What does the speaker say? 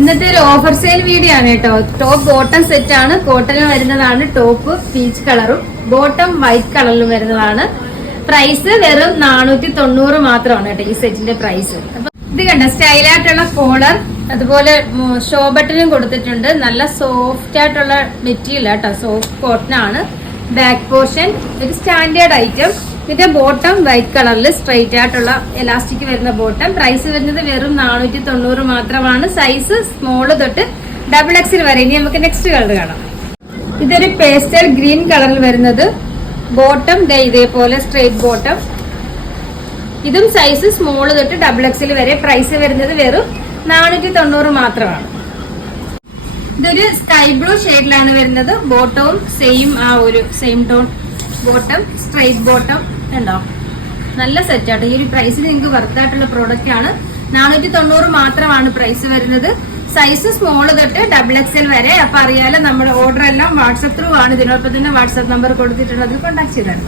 ഇന്നത്തെ ഒരു offer sale video ആണ് കേട്ടോ. ടോപ്പ് ബോട്ടം സെറ്റ് ആണ്. കോട്ടണിൽ വരുന്നതാണ്. ടോപ്പ് പീച്ച് കളറും ബോട്ടം വൈറ്റ് കളറിലും വരുന്നതാണ്. പ്രൈസ് വെറും 490 മാത്രമാണ് കേട്ടോ ഈ സെറ്റിന്റെ പ്രൈസ്. അപ്പൊ ഇത് കണ്ട സ്റ്റൈലായിട്ടുള്ള കോളർ, അതുപോലെ ഷോ ബട്ടണും കൊടുത്തിട്ടുണ്ട്. നല്ല സോഫ്റ്റ് ആയിട്ടുള്ള മെറ്റീരിയൽ കേട്ടോ, സോഫ്റ്റ് കോട്ടൺ ആണ്. ബാക്ക് പോർഷൻ ഒരു സ്റ്റാൻഡേർഡ് ഐറ്റം. ഇതിന്റെ ബോട്ടം വൈറ്റ് കളറിൽ സ്ട്രൈറ്റ് ആയിട്ടുള്ള എലാസ്റ്റിക് വരുന്ന ബോട്ടം. പ്രൈസ് വരുന്നത് വെറും 490 മാത്രമാണ്. സൈസ് സ്മോള് തൊട്ട് XXL വരെ. ഇനി നമുക്ക് നെക്സ്റ്റ് കളർ കാണാം. ഇതൊരു പേസ്റ്റൽ ഗ്രീൻ കളറിൽ വരുന്നത്. ബോട്ടം ഇതേപോലെ സ്ട്രൈറ്റ് ബോട്ടം. ഇതും സൈസ് സ്മോള് തൊട്ട് XXL വരെ. പ്രൈസ് വരുന്നത് വെറും 490 മാത്രമാണ്. ഇതൊരു സ്കൈ ബ്ലൂ ഷെയ്ഡിലാണ് വരുന്നത്. ബോട്ടവും same tone bottom, straight bottom ഉണ്ടോ. നല്ല സെറ്റാട്ടോ. ഈ ഒരു പ്രൈസിന് നിങ്ങൾക്ക് വർത്തായിട്ടുള്ള പ്രോഡക്റ്റ് ആണ്. 490 മാത്രമാണ് പ്രൈസ് വരുന്നത്. സൈസ് സ്മോള് തൊട്ട് XXL വരെ. അപ്പൊ അറിയാലോ, നമ്മുടെ ഓർഡർ എല്ലാം വാട്സ്ആപ്പ് ത്രൂ ആണ്. ഇതിനോടൊപ്പം തന്നെ വാട്സ്ആപ്പ് നമ്പർ കൊടുത്തിട്ടുണ്ട്, അതിൽ കോൺടാക്ട് ചെയ്താൽ